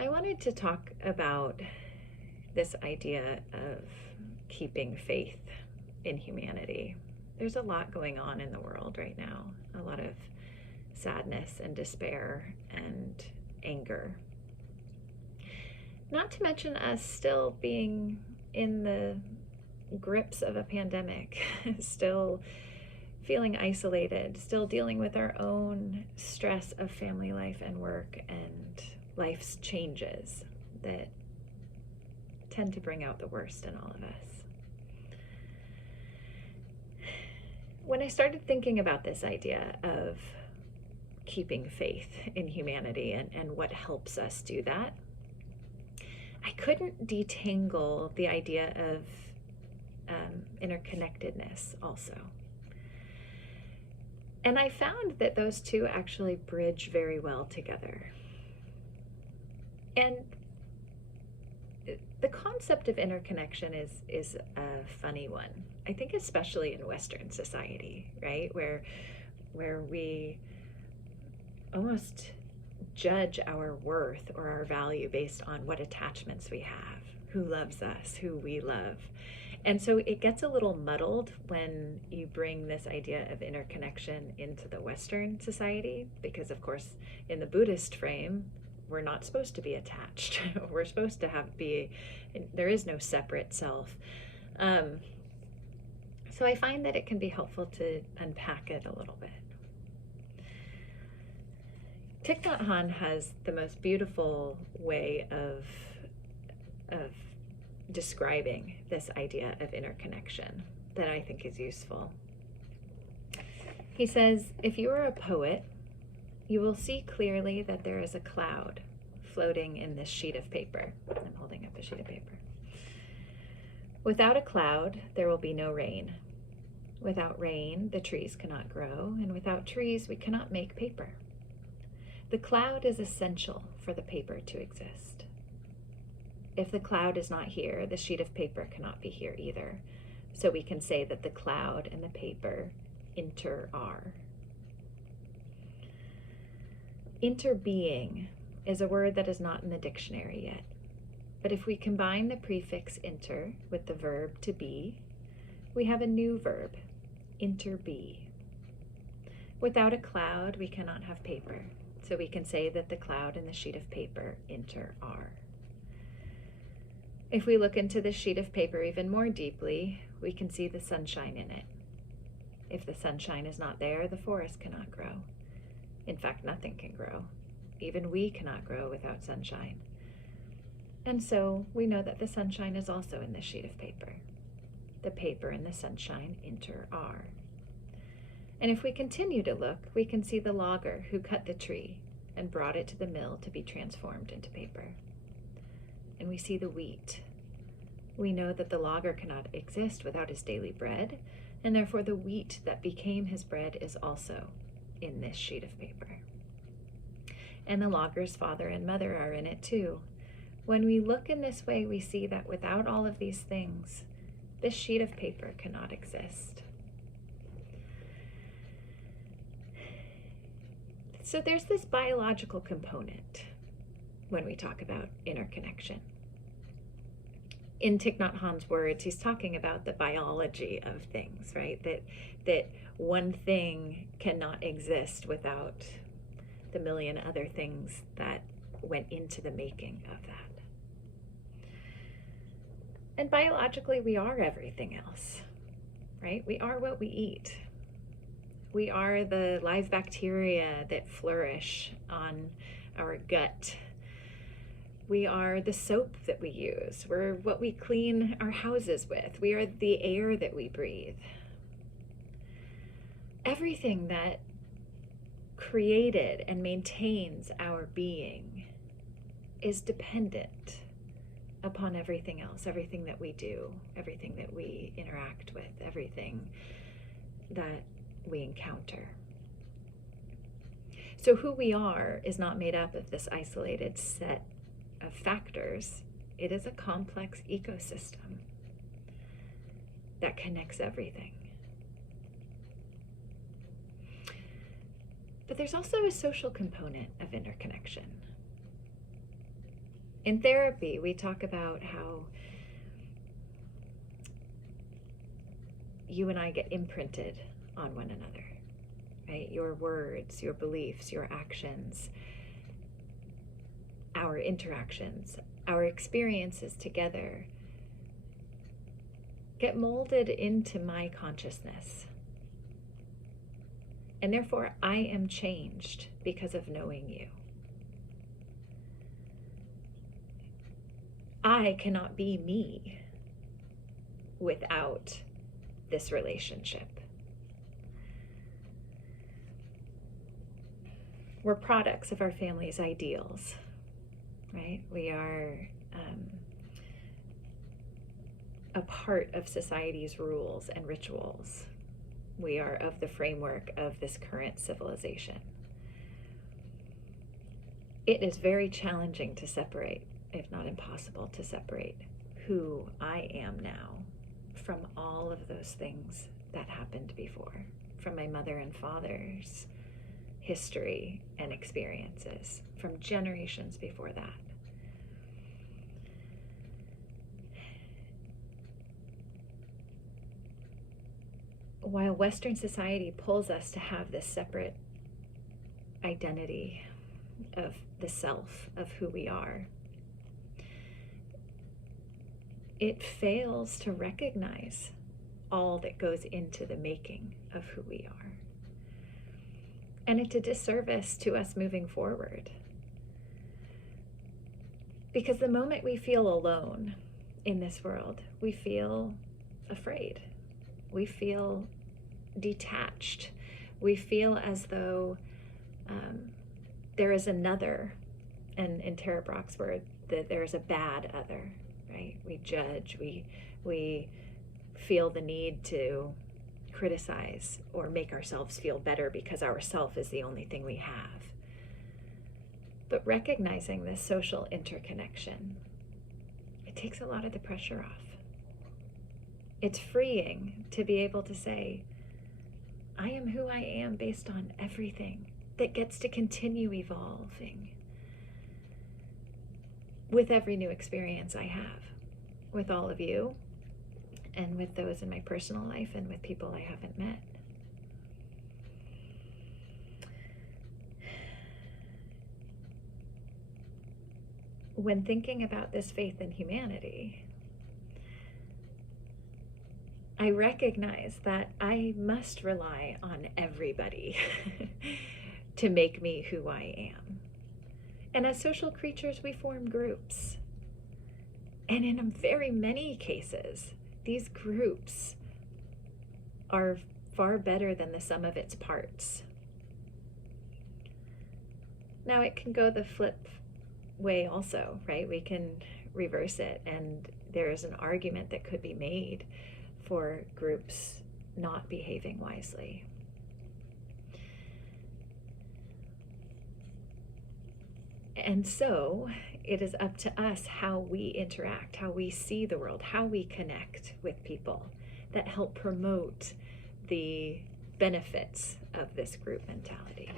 I wanted to talk about this idea of keeping faith in humanity. There's a lot going on in the world right now, a lot of sadness and despair and anger. Not to mention us still being in the grips of a pandemic, still feeling isolated, still dealing with our own stress of family life and work and life's changes that tend to bring out the worst in all of us. When I started thinking about this idea of keeping faith in humanity and what helps us do that, I couldn't detangle the idea of interconnectedness also. And I found that those two actually bridge very well together. And the concept of interconnection is a funny one. I think especially in Western society, right? Where we almost judge our worth or our value based on what attachments we have, who loves us, who we love. And so it gets a little muddled when you bring this idea of interconnection into the Western society, because of course in the Buddhist frame, we're not supposed to be attached. We're supposed to there is no separate self. So I find that it can be helpful to unpack it a little bit. Thich Nhat Hanh has the most beautiful way of describing this idea of interconnection that I think is useful. He says, if you are a poet, you will see clearly that there is a cloud floating in this sheet of paper. I'm holding up a sheet of paper. Without a cloud, there will be no rain. Without rain, the trees cannot grow, and without trees, we cannot make paper. The cloud is essential for the paper to exist. If the cloud is not here, the sheet of paper cannot be here either. So we can say that the cloud and the paper inter-are. Interbeing is a word that is not in the dictionary yet. But if we combine the prefix inter with the verb to be, we have a new verb, interbe. Without a cloud, we cannot have paper. So we can say that the cloud and the sheet of paper inter-are. If we look into the sheet of paper even more deeply, we can see the sunshine in it. If the sunshine is not there, the forest cannot grow. In fact, nothing can grow. Even we cannot grow without sunshine. And so we know that the sunshine is also in the sheet of paper. The paper and the sunshine inter-are. And if we continue to look, we can see the logger who cut the tree and brought it to the mill to be transformed into paper. And we see the wheat. We know that the logger cannot exist without his daily bread, and therefore the wheat that became his bread is also in this sheet of paper. And the logger's father and mother are in it too. When we look in this way, we see that without all of these things, this sheet of paper cannot exist. So there's this biological component when we talk about interconnection. In Thich Nhat Hanh's words, he's talking about the biology of things, right? That one thing cannot exist without the million other things that went into the making of that. And biologically, we are everything else, right? We are what we eat. We are the live bacteria that flourish on our gut. We are the soap that we use. We're what we clean our houses with. We are the air that we breathe. Everything that created and maintains our being is dependent upon everything else, everything that we do, everything that we interact with, everything that we encounter. So who we are is not made up of this isolated set of factors. It is a complex ecosystem that connects everything. But there's also a social component of interconnection. In therapy, we talk about how you and I get imprinted on one another, right? Your words, your beliefs, your actions, our interactions, our experiences together get molded into my consciousness. And therefore, I am changed because of knowing you. I cannot be me without this relationship. We're products of our family's ideals, right? We are a part of society's rules and rituals. We are of the framework of this current civilization. It is very challenging to separate, if not impossible to separate, who I am now from all of those things that happened before, from my mother and father's history and experiences, from generations before that. While Western society pulls us to have this separate identity of the self, of who we are, it fails to recognize all that goes into the making of who we are. And it's a disservice to us moving forward. Because the moment we feel alone in this world, we feel afraid. We feel detached. We feel as though there is another, and in Tara Brach's word, that there is a bad other, right? We judge, we feel the need to criticize or make ourselves feel better because our self is the only thing we have. But recognizing this social interconnection, it takes a lot of the pressure off. It's freeing to be able to say, I am who I am based on everything that gets to continue evolving with every new experience I have, with all of you, and with those in my personal life, and with people I haven't met. When thinking about this faith in humanity, I recognize that I must rely on everybody to make me who I am. And as social creatures, we form groups. And in very many cases, these groups are far better than the sum of its parts. Now, it can go the flip way also, right? We can reverse it, and there is an argument that could be made for groups not behaving wisely. And so it is up to us how we interact, how we see the world, how we connect with people that help promote the benefits of this group mentality.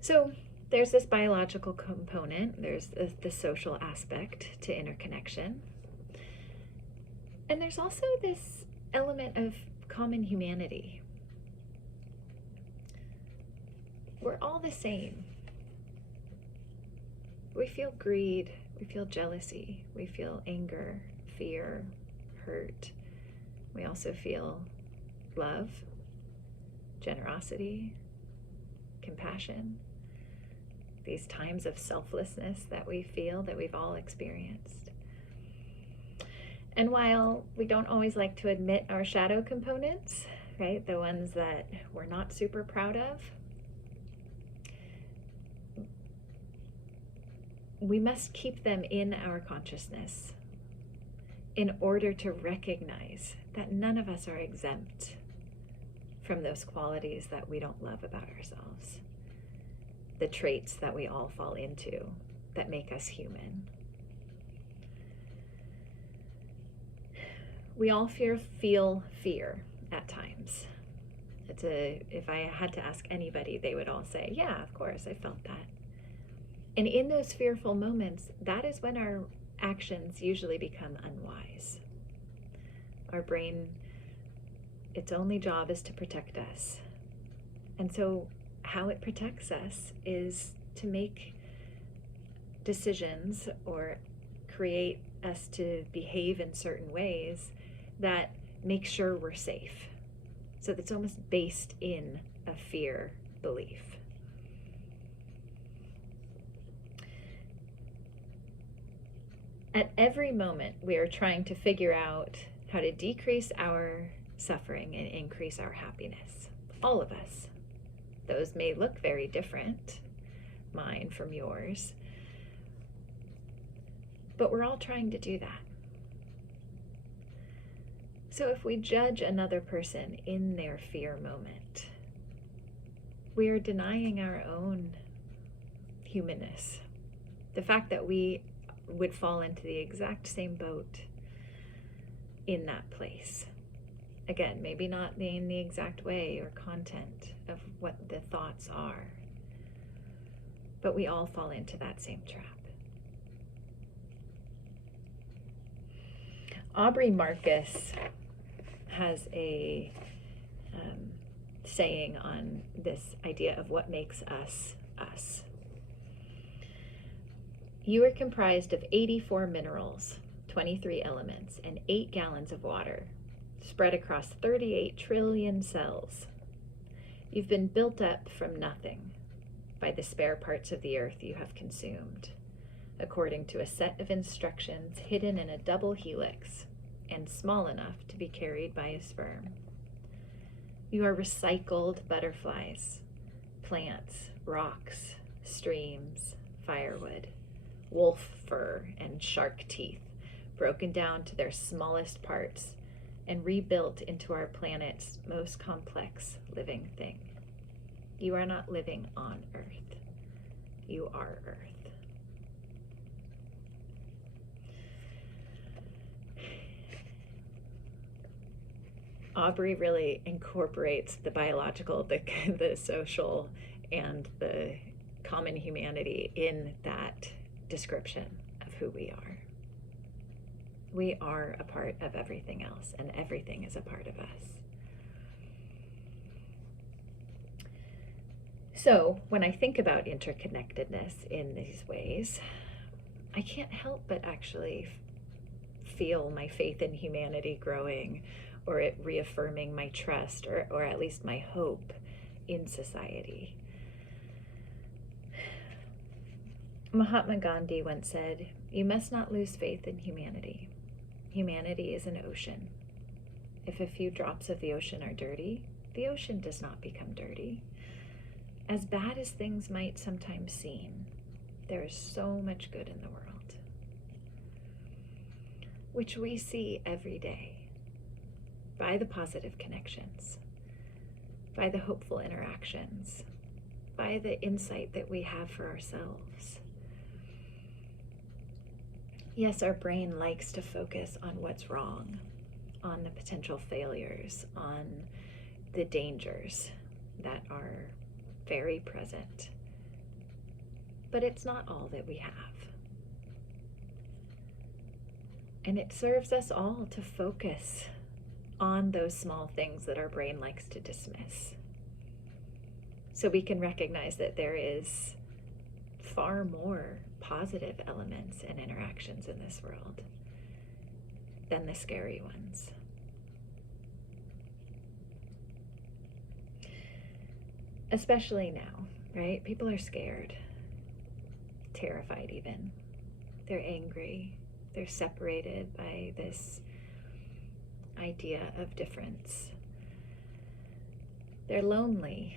So there's this biological component, there's the social aspect to interconnection. And there's also this element of common humanity. We're all the same. We feel greed, we feel jealousy, we feel anger, fear, hurt. We also feel love, generosity, compassion, these times of selflessness that we feel, that we've all experienced. And while we don't always like to admit our shadow components, right, the ones that we're not super proud of, we must keep them in our consciousness in order to recognize that none of us are exempt from those qualities that we don't love about ourselves, the traits that we all fall into that make us human. We all feel fear at times. If I had to ask anybody, they would all say, yeah, of course, I felt that. And in those fearful moments, that is when our actions usually become unwise. Our brain, its only job is to protect us. And so how it protects us is to make decisions or create us to behave in certain ways that make sure we're safe. So that's almost based in a fear belief. At every moment, we are trying to figure out how to decrease our suffering and increase our happiness. All of us. Those may look very different, mine from yours, but we're all trying to do that. So if we judge another person in their fear moment, we are denying our own humanness. The fact that we would fall into the exact same boat in that place. Again, maybe not in the exact way or content of what the thoughts are, but we all fall into that same trap. Aubrey Marcus has a saying on this idea of what makes us us. You are comprised of 84 minerals, 23 elements, and 8 gallons of water, spread across 38 trillion cells. You've been built up from nothing by the spare parts of the earth you have consumed, according to a set of instructions hidden in a double helix and small enough to be carried by a sperm. You are recycled butterflies, plants, rocks, streams, firewood, wolf fur, and shark teeth, broken down to their smallest parts and rebuilt into our planet's most complex living thing. You are not living on Earth. You are Earth. Aubrey really incorporates the biological, the social, and the common humanity in that description of who we are. We are a part of everything else, and everything is a part of us. So when I think about interconnectedness in these ways, I can't help but actually feel my faith in humanity growing, or it reaffirming my trust, or at least my hope in society. Mahatma Gandhi once said, "You must not lose faith in humanity. Humanity is an ocean. If a few drops of the ocean are dirty, the ocean does not become dirty. As bad as things might sometimes seem, there is so much good in the world, which we see every day by the positive connections, by the hopeful interactions, by the insight that we have for ourselves. Yes, our brain likes to focus on what's wrong, on the potential failures, on the dangers that are very present. But it's not all that we have. And it serves us all to focus on those small things that our brain likes to dismiss, so we can recognize that there is far more positive elements and interactions in this world than the scary ones. Especially now, right? People are scared, terrified even. They're angry. They're separated by this idea of difference. They're lonely.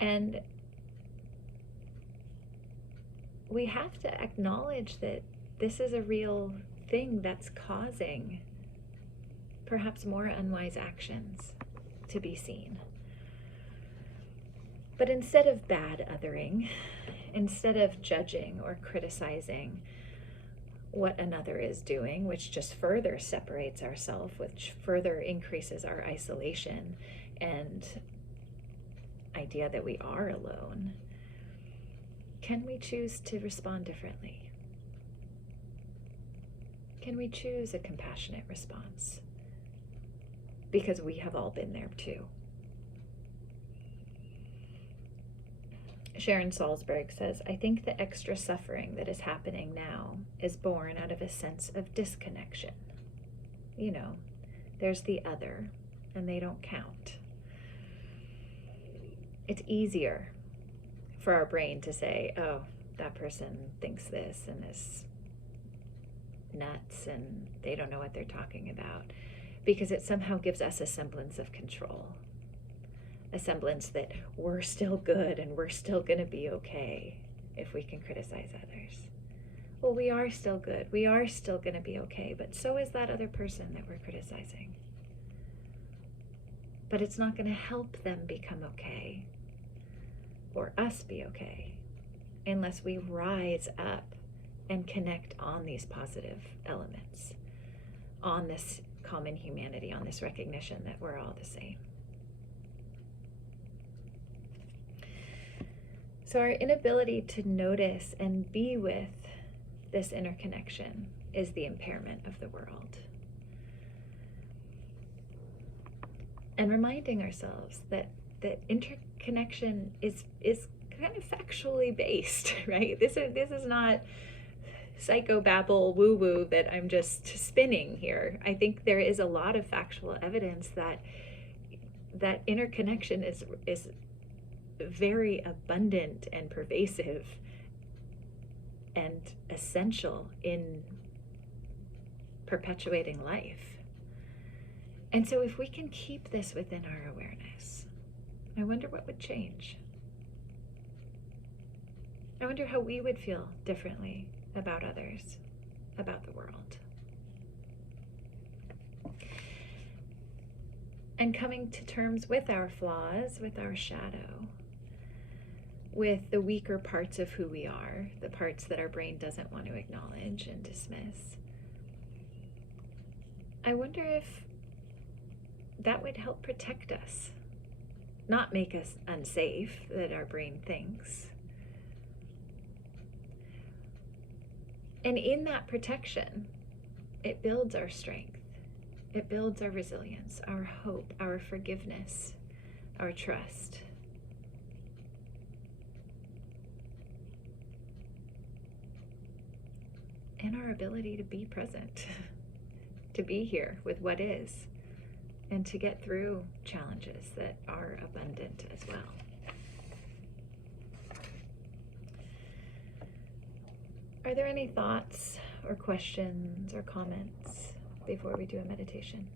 And we have to acknowledge that this is a real thing that's causing perhaps more unwise actions to be seen. But instead of bad othering, instead of judging or criticizing what another is doing, which just further separates ourselves, which further increases our isolation and idea that we are alone, Can we choose to respond differently? Can we choose a compassionate response? Because we have all been there too. Sharon Salzberg says, I think the extra suffering that is happening now is born out of a sense of disconnection. You know, there's the other, and they don't count. It's easier for our brain to say, oh, that person thinks this and is nuts and they don't know what they're talking about, because it somehow gives us a semblance of control, a semblance that we're still good and we're still going to be okay if we can criticize others. Well, we are still good. We are still going to be okay, but so is that other person that we're criticizing. But it's not going to help them become okay or us be okay unless we rise up and connect on these positive elements, on this common humanity, on this recognition that we're all the same. So our inability to notice and be with this interconnection is the impairment of the world. And reminding ourselves that interconnection is kind of factually based, right? This is not psychobabble woo-woo that I'm just spinning here. I think there is a lot of factual evidence that interconnection is very abundant and pervasive and essential in perpetuating life. And so if we can keep this within our awareness, I wonder what would change. I wonder how we would feel differently about others, about the world. And coming to terms with our flaws, with our shadow, with the weaker parts of who we are, the parts that our brain doesn't want to acknowledge and dismiss. I wonder if that would help protect us, not make us unsafe, that our brain thinks. And in that protection, it builds our strength. It builds our resilience, our hope, our forgiveness, our trust. And our ability to be present, to be here with what is, and to get through challenges that are abundant as well. Are there any thoughts or questions or comments before we do a meditation?